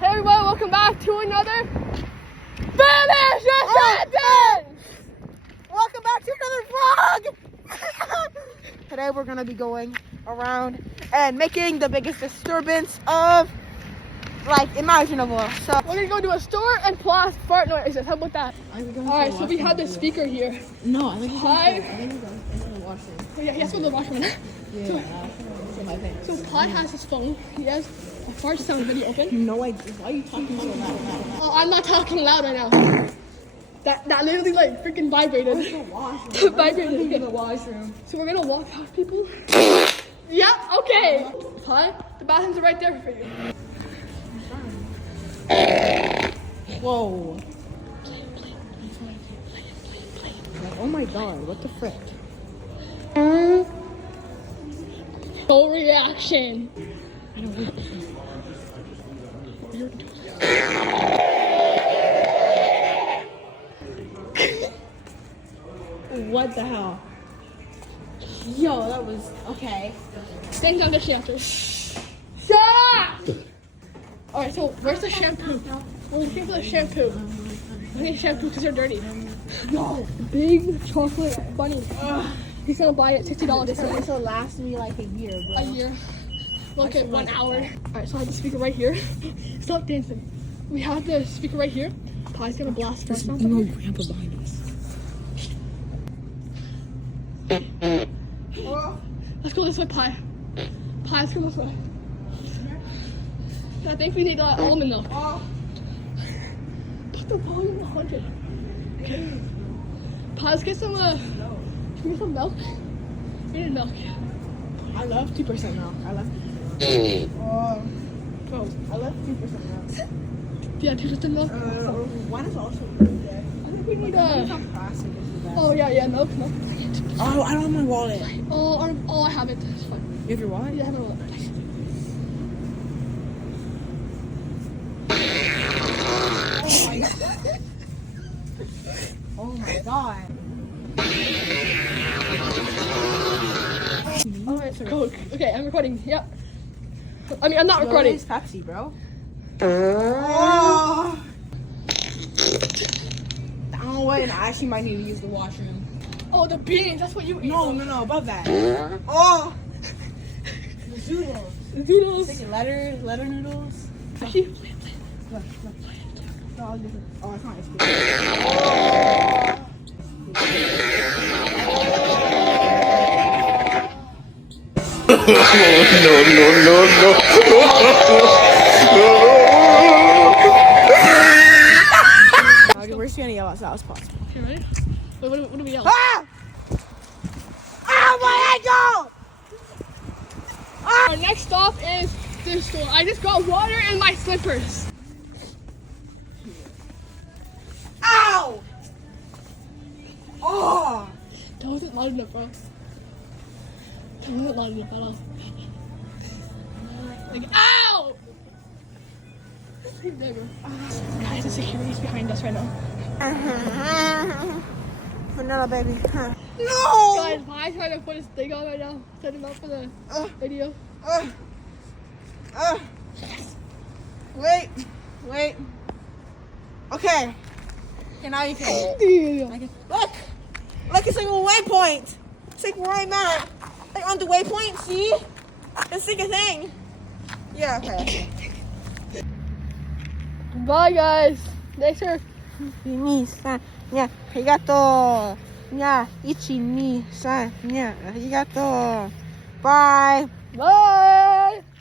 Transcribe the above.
Hey everyone, welcome back to another Finish Your Sentence! Welcome back to another vlog! Today we're gonna be going around and making the biggest disturbance of imaginable. So we're gonna go to a store and blast fart noises. How about that? Alright, so we have this speaker here. No, I think Pi. I think he's in the washroom. Oh, yeah, he has to go to the washroom. So Pi has his phone. He has a fart sound video open. No idea. Why are you talking so loud? Oh, I'm not talking loud right now. That literally freaking vibrated. The washroom. Vibrated. In the washroom. So we're gonna walk past people. Yeah, okay. Pi, the bathrooms are right there for you. Whoa. Oh my god, what the frick? No reaction. What the hell? Yo, that was okay. Stand down the shampoo. Stop! Alright, so where's the shampoo? We're looking for the shampoo. I need shampoo because they're dirty. No, big chocolate bunny. He's gonna buy it $60. This will last me like a year, bro. A year. Look at 1 hour. Alright, so I have the speaker right here. Stop dancing. We have the speaker right here. Pi's gonna blast first. No grandpa behind us. Let's go this way, Pi. Pi, let's go this way. I think we need almond milk. Put the volume to 100. Okay. Pi, let's get some, can we get some milk? We need milk. I love 2% milk. I love. Bro. I love 2% milk. Yeah, 2% milk. One is also really good. I think we need Some plastic is the best. oh yeah, milk. Oh, I don't have my wallet. Oh, I have it. It's fine. You have your wallet? Yeah, I have it. Oh my god. Alright, so Coke. Okay, I'm recording. Yep. I mean, I'm not recording. It's Pepsi, bro. Oh, wait, I actually might need to use the washroom. Oh, the beans. That's what you eat. No, above that. Oh, the zoodles. Noodles. Thinking letter noodles. Actually, Look. No, I'll use it. Oh, it's not ice cream. Okay, we're just gonna yell as loud as possible. Okay, ready? Wait, what do we yell? Ah! Ow, my ankle! Our next stop is this store. I just got water in my slippers. Ow! Oh! That wasn't loud enough, bro. That wasn't loud enough at all. Like, ow! There, bro. Guys, the security's behind us right now. Vanilla baby. No! Guys, Pi's trying to put his thing on right now. Set him up for the video. Wait. Okay. Okay, now you can. Look, it's like a waypoint. It's like where I'm at. Like on the waypoint, see? It's like a thing. Yeah, okay. Bye, guys. Thanks for. Arigato. Ichi, ni, san, arigato. Bye. Bye.